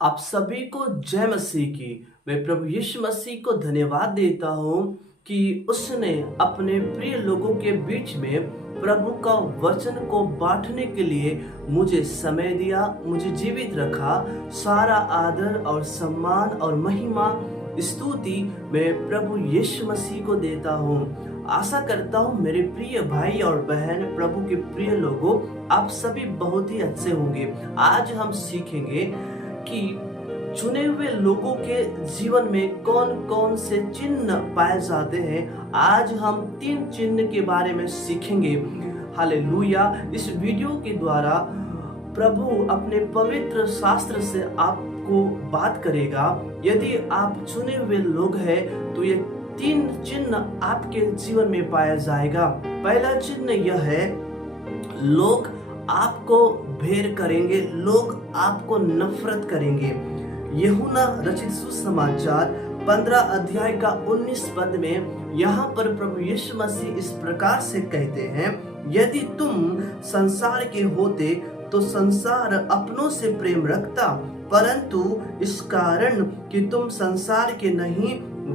आप सभी को जय मसीह की। मैं प्रभु यीशु मसीह को धन्यवाद देता हूँ कि उसने अपने प्रिय लोगों के बीच में प्रभु का वचन को बांटने के लिए मुझे समय दिया, मुझे जीवित रखा। सारा आदर और सम्मान और महिमा स्तुति मैं प्रभु यीशु मसीह को देता हूँ। आशा करता हूँ मेरे प्रिय भाई और बहन, प्रभु के प्रिय लोगों, आप सभी बहुत ही अच्छे होंगे। आज हम सीखेंगे कि चुने हुए लोगों के जीवन में कौन कौन से चिन्ह पाए जाते हैं। आज हम 3 चिन्ह के बारे में सीखेंगे। हालेलुया। इस वीडियो के द्वारा प्रभु अपने पवित्र शास्त्र से आपको बात करेगा। यदि आप चुने हुए लोग हैं तो ये 3 चिन्ह आपके जीवन में पाया जाएगा। पहला चिन्ह यह है, लोग आपको भेर करेंगे, लोग आपको नफरत करेंगे। यूहन्ना रचित सुसमाचार 15 अध्याय का 19 पद में यहाँ पर प्रभु यीशु मसीह इस प्रकार से कहते हैं, यदि तुम संसार के होते तो संसार अपनों से प्रेम रखता, परंतु इस कारण कि तुम संसार के नहीं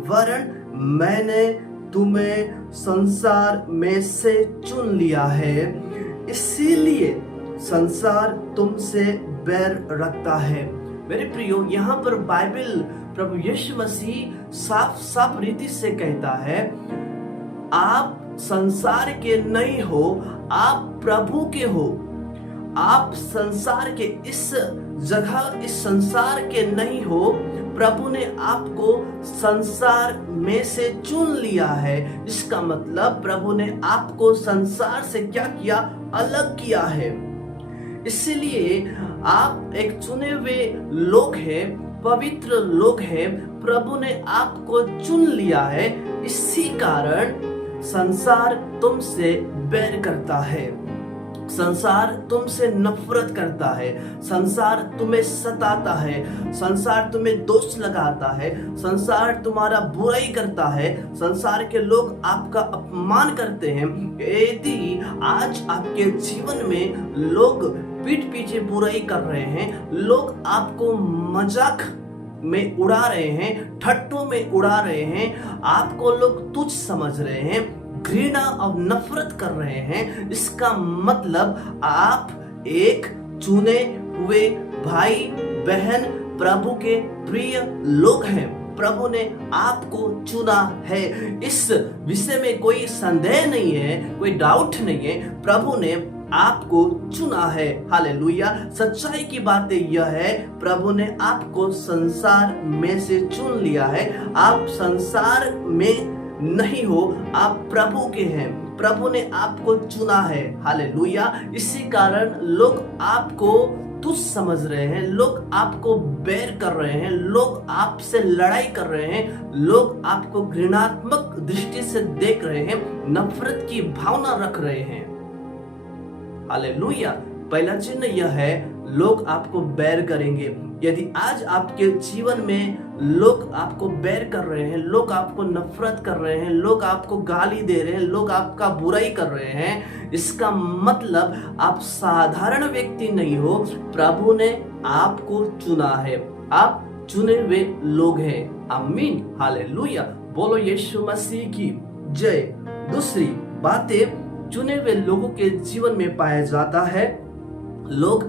वरन मैंने तुम्हें संसार में से चुन लिया है, इसीलिए संसार तुमसे बैर रखता है। मेरे प्रियो, यहाँ पर बाइबल प्रभु यीशु मसीह साफ साफ रीति से कहता है, आप संसार के नहीं हो, आप प्रभु के हो। आप संसार के इस जगह, इस संसार के नहीं हो। प्रभु ने आपको संसार में से चुन लिया है। इसका मतलब प्रभु ने आपको संसार से क्या किया? अलग किया है। इसलिए आप एक चुने हुए लोग हैं, पवित्र लोग हैं। प्रभु ने आपको चुन लिया है। इसी कारण संसार तुमसे बैर करता है, संसार तुमसे नफरत करता है, संसार तुम्हें सताता है, संसार तुम्हें दोष लगाता है, संसार तुम्हारा बुराई करता है, संसार के लोग आपका अपमान करते हैं। यदि आज आपके जीवन में लोग पीठ पीछे बुराई कर रहे हैं, लोग आपको मजाक में उड़ा रहे हैं, ठट्टों में उड़ा रहे हैं, आपको लोग तुच्छ समझ रहे हैं, घृणा और नफरत कर रहे हैं, इसका मतलब आप एक चुने हुए भाई बहन, प्रभु के प्रिय लोग हैं। प्रभु ने आपको चुना है। इस विषय में कोई संदेह नहीं है, कोई डाउट नहीं है। प्रभु ने आपको चुना है। हालेलुया। सच्चाई की बात यह है, प्रभु ने आपको संसार में से चुन लिया है। आप संसार में नहीं हो, आप प्रभु के हैं। प्रभु ने आपको चुना है। हालेलुया। इसी कारण लोग आपको तुच्छ समझ रहे हैं, लोग आपको बैर कर रहे हैं, लोग आपसे लड़ाई कर रहे हैं, लोग आपको घृणात्मक दृष्टि से देख रहे हैं, नफरत की भावना रख रहे हैं। हालेलुया। पहला चिन्ह यह है, लोग आपको बैर करेंगे। यदि आज आपके जीवन में लोग आपको बैर कर रहे हैं, लोग आपको नफरत कर रहे हैं, लोग आपको गाली दे रहे हैं, लोग आपका बुराई कर रहे हैं, इसका मतलब आप साधारण व्यक्ति नहीं हो। प्रभु ने आपको चुना है। आप चुने हुए लोग हैं। आमीन। हालेलुया। बोलो यीशु मसीह की जय। दूसरी बातें चुने हुए लोगों के जीवन में पाया जाता है, लोग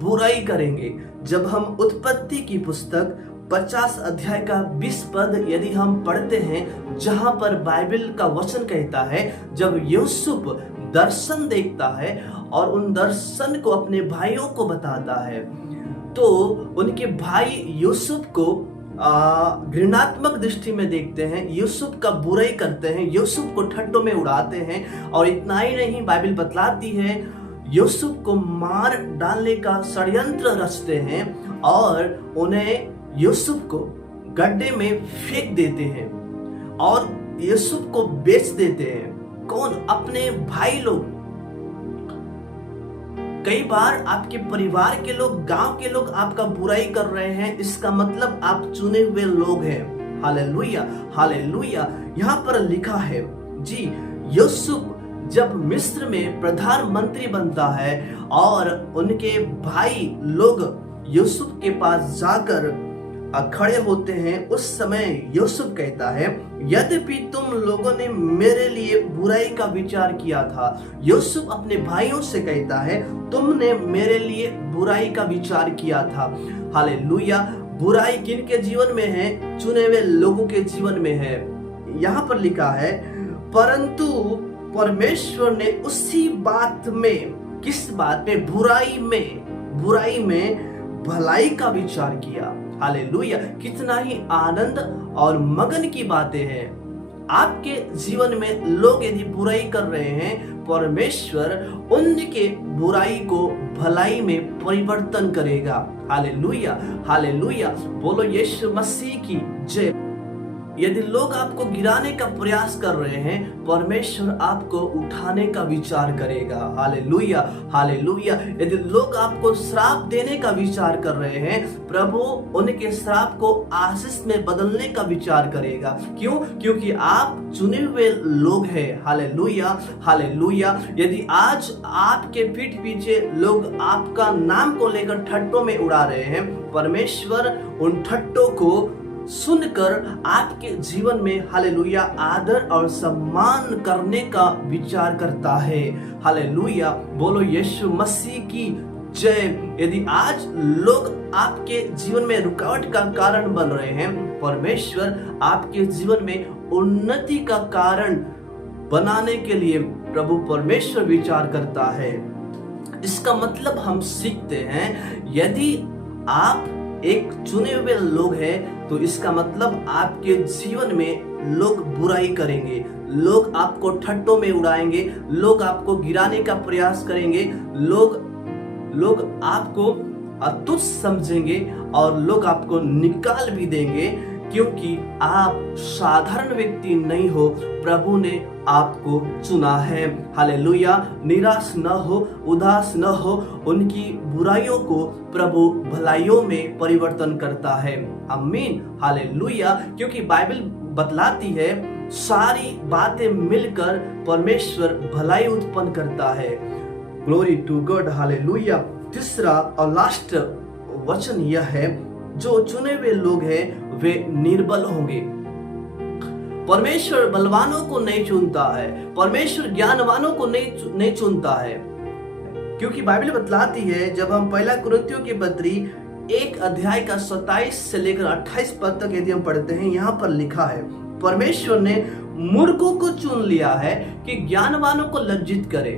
बुराई करेंगे। जब हम उत्पत्ति की पुस्तक 50 अध्याय का 20 पद यदि हम पढ़ते हैं, जहां पर बाइबल का वचन कहता है, जब यूसुफ दर्शन देखता है और उन दर्शन को अपने भाइयों को बताता है, तो उनके भाई यूसुफ को घृणात्मक दृष्टि में देखते हैं, यूसुफ का बुराई करते हैं, यूसुफ को ठट्टों में उड़ाते हैं। और इतना ही नहीं, बाइबल बतलाती है यूसुफ को मार डालने का षड्यंत्र रचते हैं और उन्हें यूसुफ को गड्ढे में फेंक देते हैं और यूसुफ को बेच देते हैं। कौन? अपने भाई लोग। कई बार आपके परिवार के लोग, गांव के लोग आपका बुराई कर रहे हैं, इसका मतलब आप चुने हुए लोग हैं। हालेलुया। हालेलुया। यहाँ पर लिखा है जी, यूसुफ जब मिस्र में प्रधानमंत्री बनता है और उनके भाई लोग यूसुफ के पास जाकर खड़े होते हैं, उस समय यूसुफ कहता है, यद्यपि तुम लोगों ने मेरे लिए बुराई का विचार किया था। यूसुफ अपने भाइयों से कहता है, तुमने मेरे लिए बुराई का विचार किया था। हालेलुया। बुराई किनके जीवन में है? चुने हुए लोगों के जीवन में है। यहाँ पर लिखा है, परंतु परमेश्वर ने उसी बात में, किस बात में? बुराई में भलाई का विचार किया। हालेलुया। कितना ही आनंद और मगन की बातें हैं। आपके जीवन में लोग यदि बुराई कर रहे हैं, परमेश्वर उनके बुराई को भलाई में परिवर्तन करेगा। Hallelujah, hallelujah. बोलो यीशु मसीह की जय। यदि लोग आपको गिराने का प्रयास कर रहे हैं, परमेश्वर आपको उठाने का विचार करेगा। Hallelujah, hallelujah. यदि लोग आपको श्राप देने का विचार कर रहे हैं, प्रभु उनके श्राप को आशीष में बदलने का विचार करेगा। क्यों? क्योंकि आप चुने हुए लोग हैं। Hallelujah, hallelujah. यदि आज आपके पीठ पीछे लोग आपका नाम को लेकर ठट्टों में उड़ा रहे हैं, परमेश्वर उन ठट्टों को सुनकर आपके जीवन में हालेलुया आदर और सम्मान करने का विचार करता है। हालेलुया। बोलो यीशु मसीह की जय। यदि आज लोग आपके जीवन में रुकावट का कारण बन रहे हैं, परमेश्वर आपके जीवन में उन्नति का कारण बनाने के लिए प्रभु परमेश्वर विचार करता है। इसका मतलब हम सीखते हैं, यदि आप एक चुने हुए लोग हैं, तो इसका मतलब आपके जीवन में लोग बुराई करेंगे, लोग आपको ठट्टों में उड़ाएंगे, लोग आपको गिराने का प्रयास करेंगे, लोग आपको तुच्छ समझेंगे और लोग आपको निकाल भी देंगे, क्योंकि आप साधारण व्यक्ति नहीं हो। प्रभु ने आपको चुना है। हालेलुया। निराश न हो, उदास न हो। उनकी बुराइयों को प्रभु भलाइयों में परिवर्तन करता है। आमीन। हालेलुया। क्योंकि बाइबल बतलाती है, सारी बातें मिलकर परमेश्वर भलाई उत्पन्न करता है। Glory to God. हालेलुया। तीसरा और लास्ट वचन यह है, जो चुने हुए लोग हैं वे निर्बल होंगे। परमेश्वर बलवानों को नहीं चुनता है, परमेश्वर ज्ञानवानों को नहीं चुनता है। क्योंकि बाइबल बतलाती है, जब हम पहला कुरिन्थियों की पत्री 1 अध्याय का 27 से लेकर 28 पद तक यदि हम पढ़ते हैं, यहाँ पर लिखा है, परमेश्वर ने मूर्खों को चुन लिया है कि ज्ञानवानों को लज्जित करे।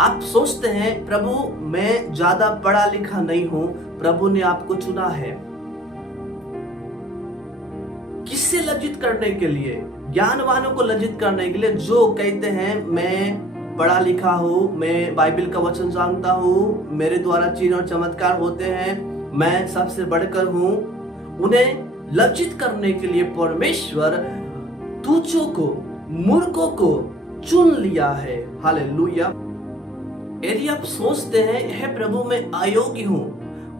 आप सोचते हैं, प्रभु मैं ज्यादा पढ़ा लिखा नहीं हूं, प्रभु ने आपको चुना है किससे लज्जित करने के लिए? ज्ञानवानों को लज्जित करने के लिए, जो कहते हैं मैं पढ़ा लिखा हूं, मैं बाइबल का वचन जानता हूं, मेरे द्वारा चिन्ह और चमत्कार होते हैं, मैं सबसे बढ़कर हूं। उन्हें लज्जित करने के लिए परमेश्वर तुच्छों को, मूर्खों को चुन लिया है। हालेलुया। यदि आप सोचते हैं, हे प्रभु मैं अयोग्य हूं,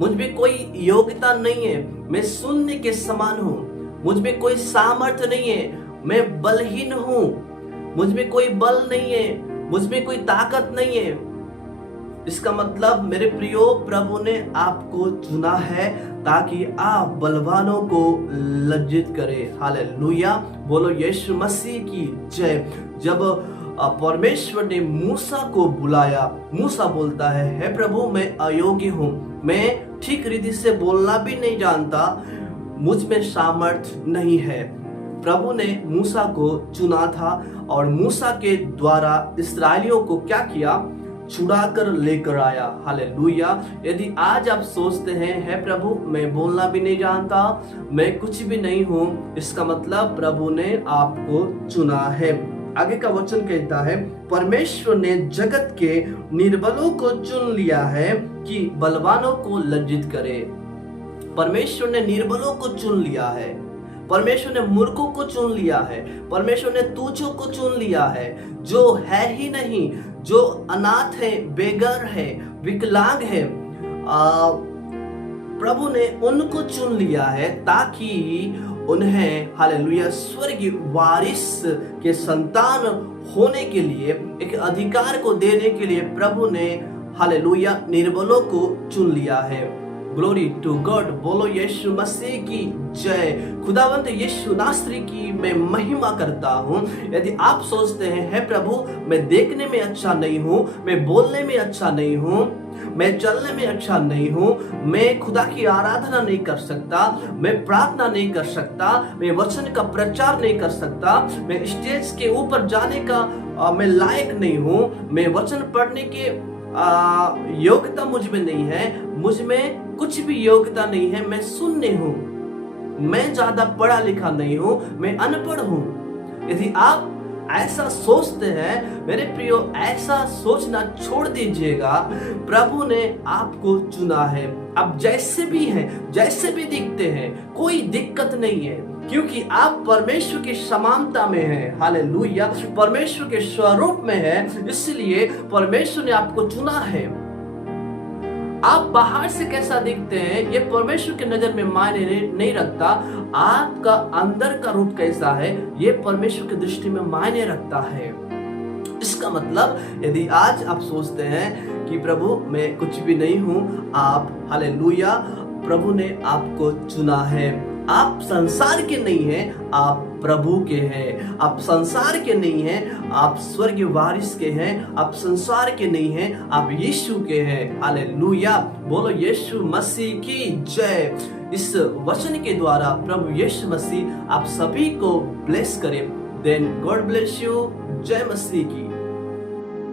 मुझ में कोई योग्यता नहीं है, मैं शून्य के समान हूं, मुझ में कोई सामर्थ्य नहीं है, मैं बलहीन हूं, मुझ में कोई बल नहीं है, मुझ में कोई ताकत नहीं है, इसका मतलब मेरे प्रियो, प्रभु ने आपको चुना है ताकि आप बलवानों को लज्जित करें। हालेलुया। बोलो यीशु मसीह की जय। जब परमेश्वर ने मूसा को बुलाया, मूसा बोलता है, हे प्रभु मैं अयोग्य हूं, मैं ठीक रीति से बोलना भी नहीं जानता, मुझ में सामर्थ्य नहीं है। प्रभु ने मूसा को चुना था और मूसा के द्वारा इस्राएलियों को क्या किया? छुड़ा कर लेकर आया। हालेलुया। यदि आज आप सोचते हैं, हे प्रभु मैं बोलना भी नहीं जानता, मैं कुछ भी नहीं हूं, इसका मतलब प्रभु ने आपको चुना है। आगे का वचन कहता है, परमेश्वर ने जगत के निर्बलों को चुन लिया है कि बलवानों को लज्जित करे। परमेश्वर ने निर्बलों को चुन लिया है, परमेश्वर ने मूर्खों को चुन लिया है, परमेश्वर ने तुच्छों को चुन लिया है, जो है ही नहीं, जो अनाथ है, बेघर है, विकलांग है, प्रभु ने उनको चुन लिया है ताकि उन्हें हालेलुया स्वर्गीय वारिस के संतान होने के लिए, एक अधिकार को देने के लिए प्रभु ने हालेलुया निर्बलों को चुन लिया है। Glory to God. बोलो यीशु मसीह की जय। खुदावंत यीशु नासरी की मैं महिमा करता हूँ। यदि आप सोचते हैं हे प्रभु मैं देखने में अच्छा नहीं हूँ, मैं बोलने में अच्छा नहीं हूँ, मैं चलने में अच्छा नहीं हूँ, मैं खुदा की आराधना नहीं कर सकता, मैं प्रार्थना नहीं कर सकता, मैं वचन का प्रचार नहीं कर सकता, मैं स्टेज के ऊपर जाने का मैं लायक नहीं हूँ, मैं वचन पढ़ने के योग्यता मुझ में नहीं है, मुझ में कुछ भी योग्यता नहीं है, मैं शून्य हूँ, मैं ज्यादा पढ़ा लिखा नहीं हूँ, मैं अनपढ़ हूँ। यदि आप ऐसा सोचते हैं मेरे प्रियो, ऐसा सोचना छोड़ दीजिएगा। प्रभु ने आपको चुना है। आप जैसे भी हैं, जैसे भी दिखते हैं, कोई दिक्कत नहीं है, क्योंकि आप परमेश्वर की समानता में हैं। हालेलुया, परमेश्वर के स्वरूप में है, इसलिए परमेश्वर ने आपको चुना है। आप बाहर से कैसा दिखते हैं ये परमेश्वर की नजर में मायने नहीं रखता, आपका अंदर का रूप कैसा है ये परमेश्वर की दृष्टि में मायने रखता है। इसका मतलब यदि आज आप सोचते हैं कि प्रभु मैं कुछ भी नहीं हूं, आप हालेलुया, प्रभु ने आपको चुना है। आप संसार के नहीं हैं, आप प्रभु के हैं। आप संसार के नहीं हैं, आप स्वर्ग वारिस के हैं। आप संसार के नहीं हैं, आप यीशु के हैं। हालेलुया, बोलो यीशु मसीह की जय। इस वचन के द्वारा प्रभु यीशु मसीह आप सभी को ब्लेस करे। Then God bless you. जय मसीह की।